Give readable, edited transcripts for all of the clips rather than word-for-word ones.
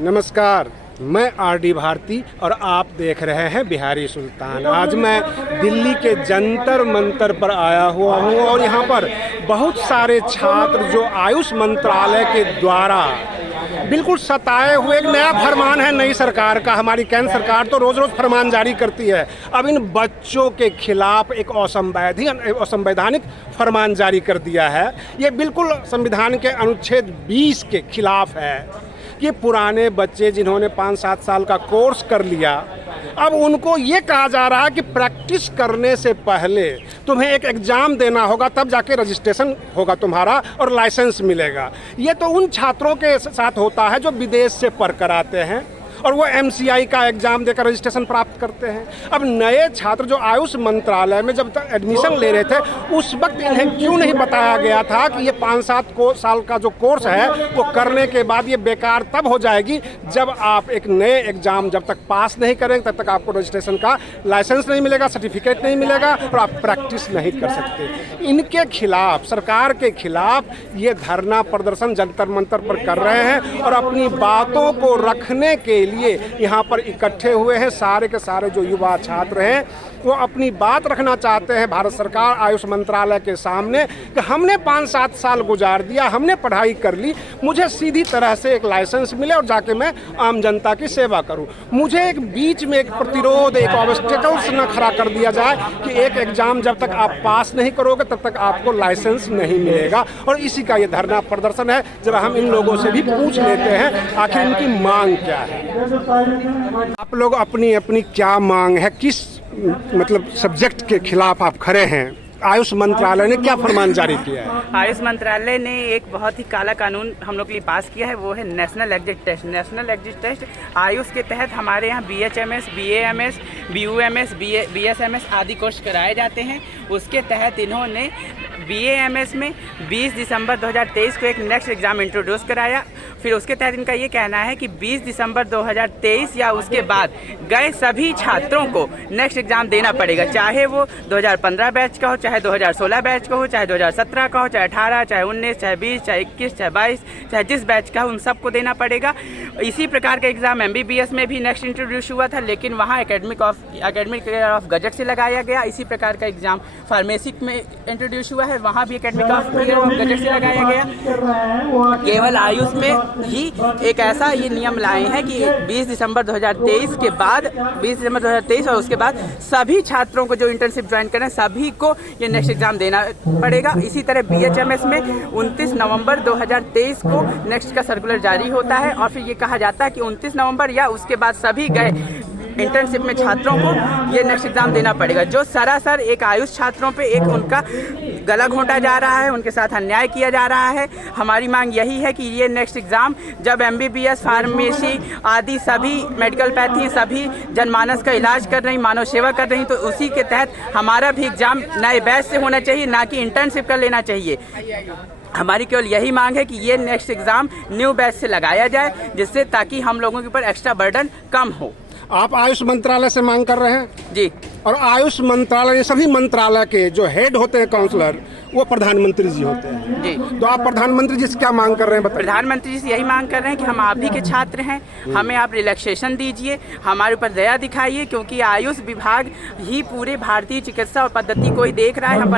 नमस्कार, मैं आरडी भारती और आप देख रहे हैं बिहारी सुल्तान। आज मैं दिल्ली के जंतर मंतर पर आया हुआ हूँ और यहाँ पर बहुत सारे छात्र जो आयुष मंत्रालय के द्वारा बिल्कुल सताए हुए, एक नया फरमान है नई सरकार का। हमारी केंद्र सरकार तो रोज़ रोज़ फरमान जारी करती है। अब इन बच्चों के खिलाफ एक असंवैधानिक फरमान जारी कर दिया है। ये बिल्कुल संविधान के अनुच्छेद 20 के खिलाफ है कि पुराने बच्चे जिन्होंने 5-7 साल का कोर्स कर लिया, अब उनको ये कहा जा रहा है कि प्रैक्टिस करने से पहले तुम्हें एक एग्ज़ाम देना होगा, तब जाके रजिस्ट्रेशन होगा तुम्हारा और लाइसेंस मिलेगा। ये तो उन छात्रों के साथ होता है जो विदेश से पढ़ कर आते हैं और वो MCI का एग्ज़ाम देकर रजिस्ट्रेशन प्राप्त करते हैं। अब नए छात्र जो आयुष मंत्रालय में जब तक एडमिशन ले रहे थे, उस वक्त इन्हें क्यों नहीं बताया गया था कि ये 5-7 साल का जो कोर्स है वो करने के बाद ये बेकार तब हो जाएगी जब आप एक नए एग्ज़ाम जब तक पास नहीं करेंगे तब तक आपको रजिस्ट्रेशन का लाइसेंस नहीं मिलेगा, सर्टिफिकेट नहीं मिलेगा और आप प्रैक्टिस नहीं कर सकते। इनके खिलाफ, सरकार के खिलाफ ये धरना प्रदर्शन जंतर मंतर पर कर रहे हैं और अपनी बातों को रखने के लिए यहाँ पर इकट्ठे हुए हैं। सारे के सारे जो युवा छात्र हैं वो अपनी बात रखना चाहते हैं भारत सरकार आयुष मंत्रालय के सामने कि हमने 5-7 साल गुजार दिया, हमने पढ़ाई कर ली, मुझे सीधी तरह से एक लाइसेंस मिले और जाके मैं आम जनता की सेवा करूं। मुझे एक बीच में एक प्रतिरोध, एक ऑब्स्टेकल्स न खड़ा कर दिया जाए कि एक एग्ज़ाम जब तक आप पास नहीं करोगे तब तक आपको लाइसेंस नहीं मिलेगा। और इसी का ये धरना प्रदर्शन है। जब हम इन लोगों से भी पूछ लेते हैं आखिर इनकी मांग क्या है। आप लोग अपनी अपनी क्या मांग है, किस मतलब सब्जेक्ट के खिलाफ आप खड़े हैं? आयुष मंत्रालय ने क्या फरमान जारी किया है? आयुष मंत्रालय ने एक बहुत ही काला कानून हम लोग के लिए पास किया है, वो है national exit test. National exit test AYUSH के तहत हमारे यहाँ BHMS, BAMS, BUMS, BSMS आदि कोर्स कराए जाते हैं। उसके तहत इन्होंने BAMS में 20 दिसंबर 2023 को एक नेक्स्ट एग्ज़ाम इंट्रोड्यूस कराया। फिर उसके तहत इनका ये कहना है कि 20 दिसंबर 2023 या उसके बाद गए सभी छात्रों को नेक्स्ट एग्ज़ाम देना पड़ेगा, चाहे वो 2015 बैच का हो, चाहे 2016 बैच का हो, चाहे 2017 का हो, चाहे 18, चाहे 19, चाहे 20, चाहे 21, चाहे 22, चाहे जिस बैच का हो, उन सबको देना पड़ेगा। इसी प्रकार का एग्ज़ाम MBBS में भी नेक्स्ट इंट्रोड्यूस हुआ था, लेकिन वहाँ एकेडमिक ईयर ऑफ गजट से लगाया गया। इसी प्रकार का एग्ज़ाम फार्मेसी में इंट्रोड्यूस हुआ है, वहाँ भी एकेडमिक ईयर ऑफ गजट से लगाया गया। केवल आयुष में ही एक ऐसा ये नियम लाए हैं कि 20 दिसंबर 2023 के बाद, 20 दिसंबर 2023 और उसके बाद सभी छात्रों को जो इंटर्नशिप ज्वाइन करें सभी को ये नेक्स्ट एग्ज़ाम देना पड़ेगा। इसी तरह BHMS में 29 नवंबर 2023 को नेक्स्ट का सर्कुलर जारी होता है और फिर ये कहा जाता है कि 29 नवंबर या उसके बाद सभी गए इंटर्नशिप में छात्रों को ये नेक्स्ट एग्ज़ाम देना पड़ेगा, जो सरासर एक आयुष छात्रों पे एक उनका गला घोंटा जा रहा है, उनके साथ अन्याय किया जा रहा है। हमारी मांग यही है कि ये नेक्स्ट एग्ज़ाम जब MBBS, फार्मेसी आदि सभी मेडिकल पैथी सभी जनमानस का इलाज कर रही, मानव सेवा कर रही, तो उसी के तहत हमारा भी एग्ज़ाम नए बैच से होना चाहिए, ना कि इंटर्नशिप कर लेना चाहिए। हमारी केवल यही मांग है कि ये नेक्स्ट एग्ज़ाम न्यू बैच से लगाया जाए, जिससे ताकि हम लोगों के ऊपर एक्स्ट्रा बर्डन कम हो। आप आयुष मंत्रालय से मांग कर रहे हैं? जी। और आयुष मंत्रालय, सभी मंत्रालय के जो हेड होते हैं काउंसलर, वो प्रधानमंत्री जी होते हैं। जी। तो आप प्रधानमंत्री जी से क्या मांग कर रहे हैं बताइए? प्रधानमंत्री जी से यही मांग कर रहे हैं कि हम आप ही के छात्र हैं, हमें आप रिलैक्सेशन दीजिए, हमारे ऊपर दया दिखाइए, क्योंकि आयुष विभाग ही पूरे भारतीय चिकित्सा और पद्धति को ही देख रहा है। हम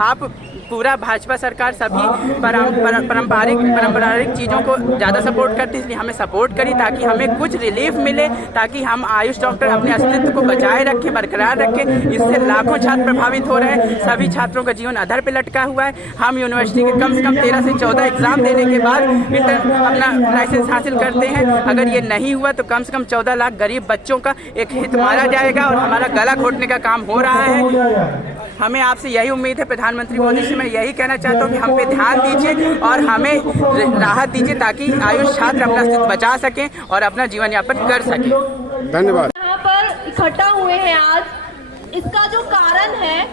आप पूरा भाजपा सरकार सभी पारंपरिक चीज़ों को ज़्यादा सपोर्ट करती है, इसलिए हमें सपोर्ट करी ताकि हमें कुछ रिलीफ मिले, ताकि हम आयुष डॉक्टर अपने अस्तित्व को बचाए रखें, बरकरार रखें। इससे लाखों छात्र प्रभावित हो रहे हैं, सभी छात्रों का जीवन अधर पे लटका हुआ है। हम यूनिवर्सिटी के कम से कम 13 से 14 एग्ज़ाम देने के बाद अपना लाइसेंस हासिल करते हैं। अगर ये नहीं हुआ तो कम से कम 14 लाख गरीब बच्चों का एक हित मारा जाएगा और हमारा गला घोटने का काम हो रहा है। हमें आपसे यही उम्मीद है, प्रधानमंत्री मोदी से मैं यही कहना चाहता हूँ कि हम पे ध्यान दीजिए और हमें राहत दीजिए ताकि आयुष छात्र अपना अस्तित्व बचा सकें और अपना जीवन यापन कर सकें। धन्यवाद। यहाँ पर इकट्ठा हुए हैं आज, इसका जो कारण है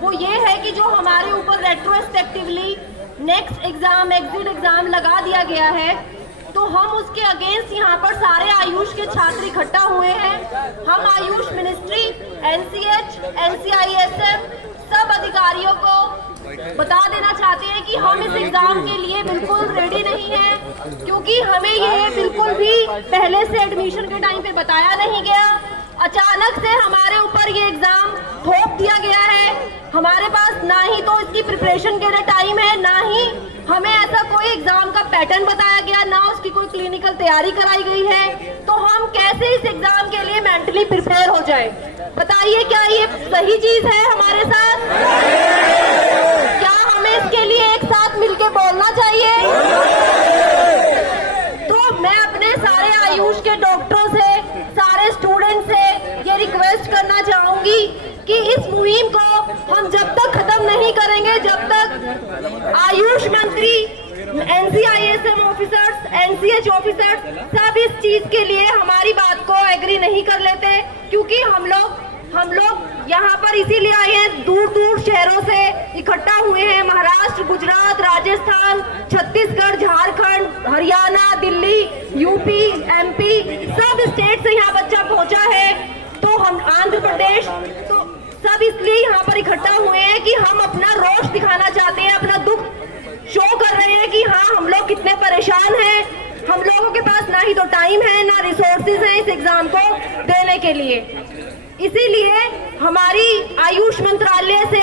वो ये है कि जो हमारे ऊपर retrospectively next exam, exit exam लगा दिया गया है, तो हम उसके अगेंस्ट यहाँ पर सारे आयुष के छात्र इकट्ठा हुए हैं। हम आयुष मिनिस्ट्री, NCH, NCISM सब अधिकारियों को बता देना चाहते हैं कि हम इस एग्जाम के लिए बिल्कुल रेडी नहीं हैं, क्योंकि हमें ये बिल्कुल भी पहले से एडमिशन के टाइम पे बताया नहीं गया। अचानक से हमारे ऊपर ये एग्जाम थोप दिया गया है। हमारे पास ना ही तो इसकी प्रिपरेशन के लिए टाइम है, ना ही हमें ऐसा कोई एग्जाम का पैटर्न बताया गया, ना उसकी कोई क्लिनिकल तैयारी कराई गई है। तो हम कैसे इस एग्जाम के लिए मेंटली प्रिपेयर हो जाए? बताइए, क्या ये सही चीज है हमारे साथ? क्या हमें इसके लिए एक साथ मिलके बोलना चाहिए? तो मैं अपने सारे आयुष के डॉक्टरों से, सारे स्टूडेंट से ये रिक्वेस्ट करना चाहूंगी कि इस मुहिम को हम जब तक खत्म नहीं करेंगे, जब तक आयुष मंत्री, NCISM ऑफिसर्स, NCH ऑफिसर्स सब इस चीज के लिए हमारी बात को एग्री नहीं कर लेते, क्योंकि हम लोग यहाँ पर इसीलिए आए हैं, दूर दूर शहरों से इकट्ठा हुए हैं। महाराष्ट्र, गुजरात, राजस्थान, छत्तीसगढ़, झारखंड, हरियाणा, दिल्ली, यूपी, MP सब स्टेट से यहाँ बच्चा पहुंचा है। तो हम आंध्र प्रदेश, तो सब इसलिए यहाँ पर इकट्ठा हुए हैं कि हम अपना रोष दिखाना चाहते हैं, अपना दुख शो कर रहे हैं कि हाँ, हम लोग कितने परेशान हैं। हम लोगों के पास ना ही तो टाइम है, ना रिसोर्सेज है इस एग्जाम को देने के लिए। इसीलिए हमारी आयुष मंत्रालय से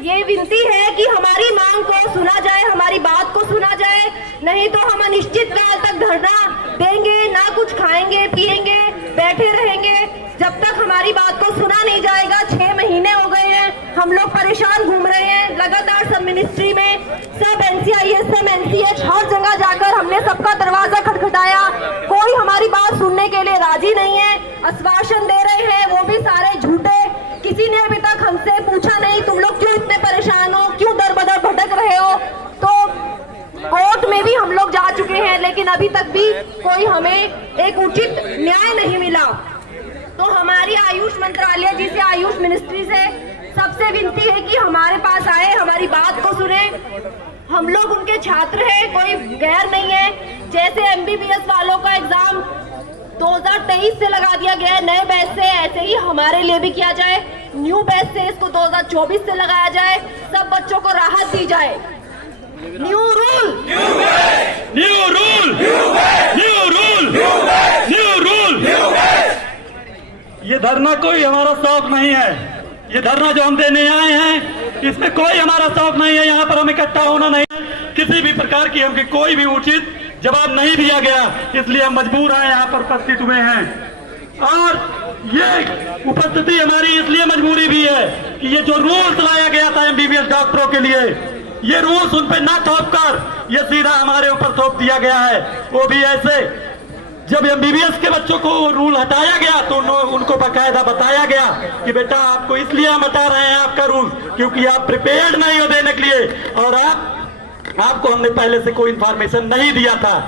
ये विनती है कि हमारी मांग को सुना जाए, हमारी बात को सुना जाए, नहीं तो हम अनिश्चित काल तक धरना देंगे, ना कुछ खाएंगे पिएंगे, बैठे रहेंगे जब तक हमारी बात को सुना नहीं जाएगा। 6 महीने हो गए हैं, हम लोग परेशान घूम रहे हैं लगातार। सब मिनिस्ट्री में, सब NCISM, NCH हर जगह जाकर हमने सबका दरवाजा खटखटाया, कोई हमारी बात सुनने के लिए राजी नहीं है। आश्वासन दे रहे हैं, वो भी सारे झूठे। किसी ने अभी तक हमसे पूछा नहीं तुम लोग क्यों इतने परेशान हो, क्यों दर बदर भटक रहे हो। तो कोर्ट में भी हम लोग जा चुके हैं, लेकिन अभी तक भी कोई हमें एक उचित न्याय नहीं मिला। तो हमारी आयुष मंत्रालय जी से, आयुष मिनिस्ट्री से सबसे विनती है कि हमारे पास आए, हमारी बात को सुने। हम लोग उनके छात्र हैं, कोई गैर नहीं है। जैसे MBBS वालों का एग्जाम 2023 से लगा दिया गया है नए बैच से, ऐसे ही हमारे लिए भी किया जाए। न्यू बैच से इसको 2024 से लगाया जाए, सब बच्चों को राहत दी जाए। New rule, new rule, new rule. ये धरना कोई हमारा शौक नहीं है। ये धरना जो हम देने आए हैं, इसमें कोई हमारा शौक नहीं है। यहाँ पर हम इकट्ठा होना नहीं है। किसी भी प्रकार की हमको कोई भी उचित जवाब नहीं दिया गया, इसलिए हम मजबूर हैं, यहाँ पर उपस्थित हुए हैं। और ये उपस्थिति हमारी इसलिए मजबूरी भी है कि ये जो रूल्स लाया गया था MBBS डॉक्टरों के लिए, ये रूल्स उन पे ना थोप कर ये सीधा हमारे ऊपर थोप दिया गया है। वो भी ऐसे, जब MBBS के बच्चों को रूल हटाया गया तो उनको बाकायदा बताया गया कि बेटा आपको इसलिए हम हटा रहे हैं आपका रूल, क्योंकि आप प्रिपेयर्ड नहीं हो देने के लिए, और आपको हमने पहले से कोई इंफॉर्मेशन नहीं दिया था।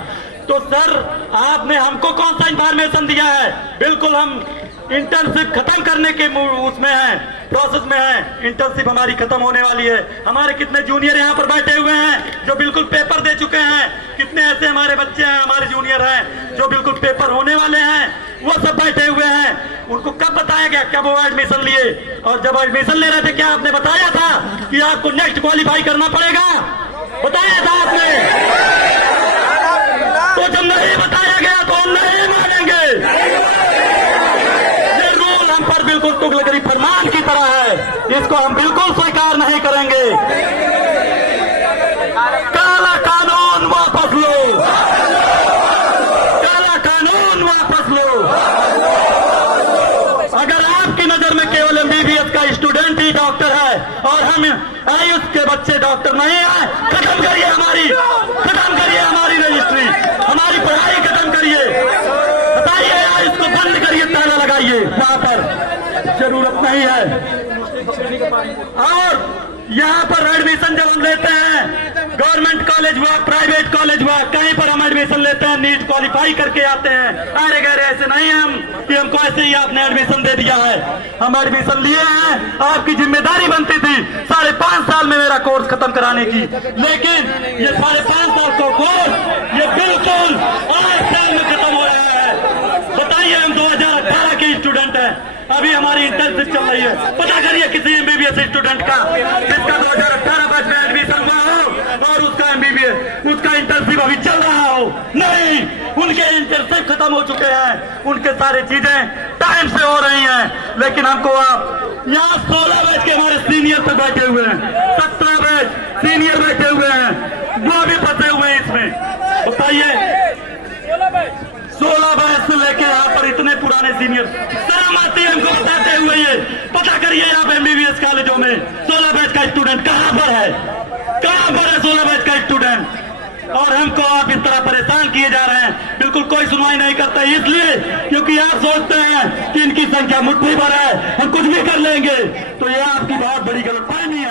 तो सर, आपने हमको कौन सा इंफॉर्मेशन दिया है? बिल्कुल हम इंटर्नशिप खत्म करने के उसमें हैं, प्रोसेस में हैं। इंटर्नशिप हमारी खत्म होने वाली है। हमारे कितने जूनियर यहाँ पर बैठे हुए हैं जो बिल्कुल पेपर दे चुके हैं। कितने ऐसे हमारे बच्चे हैं, हमारे जूनियर हैं जो बिल्कुल पेपर होने वाले हैं, वो सब बैठे हुए हैं। उनको कब बताया गया, कब वो एडमिशन लिए? और जब एडमिशन ले रहे थे, क्या आपने बताया था कि आपको नेक्स्ट क्वालिफाई करना पड़ेगा? बताया था आपने? तो जब नहीं बताया गया तो हम नहीं मानेंगे। ये रूल हम पर बिल्कुल तुगलकी फरमान की तरह है, इसको हम बिल्कुल स्वीकार नहीं करेंगे। काला कानून वापस लो, काला कानून वापस लो। अगर आपकी नजर में केवल MBBS का स्टूडेंट ही डॉक्टर है और हम आयुष के बच्चे डॉक्टर नहीं है, खत्म करिए हमारी रजिस्ट्री, हमारी पढ़ाई खत्म करिए, बताइए आयुष को बंद करिए, ताला लगाइए, यहाँ पर जरूरत नहीं है। और यहाँ पर एडमिशन जब हम लेते हैं, गवर्नमेंट कॉलेज हुआ, प्राइवेट कॉलेज हुआ, कहीं पर हम एडमिशन लेते हैं, नीट क्वालिफाई करके आते हैं। अरे गहरे ऐसे नहीं है हम कि हमको ऐसे ही आपने एडमिशन दे दिया है। हम एडमिशन लिए हैं, आपकी जिम्मेदारी बनती थी 5.5 साल में मेरा कोर्स खत्म कराने की, लेकिन ये 5.5 साल का कोर्स ये बिल्कुल 8 साल में खत्म हो रहा है। बताइए, हम 2018 के स्टूडेंट हैं, अभी हमारी इंटर्नशिप चल रही है। पता करिए किसी एमबीबीएस स्टूडेंट का जिसका 2018 बैच में एडमिशन हुआ हो और उसका एमबीबीएस उसका इंटर्नशिप अभी चल रहा हो। नहीं, उनके इंटर्नशिप खत्म हो चुके हैं, उनके सारी चीजें टाइम से हो रही हैं। लेकिन हमको आप यहाँ 16 बैच के हमारे सीनियर से बैठे हुए हैं, 17 बैच सीनियर बैठे हुए हैं, वो भी फंसे हुए हैं इसमें। बताइए 16 बैच से लेके यहाँ पर इतने पुराने सीनियर शर्म आती है हमको बताते हुए। ये पता करिए आप एमबीबीएस कॉलेजों में 16 बैच का स्टूडेंट कहाँ पर है, कहाँ पर है 16 बैच का स्टूडेंट। और हमको आप इस तरह परेशान किए जा रहे हैं, बिल्कुल कोई सुनवाई नहीं करता, इसलिए क्योंकि आप सोचते हैं कि इनकी संख्या मुट्ठी भर है, हम कुछ भी कर लेंगे। तो ये आपकी बहुत बड़ी गलतफहमी है।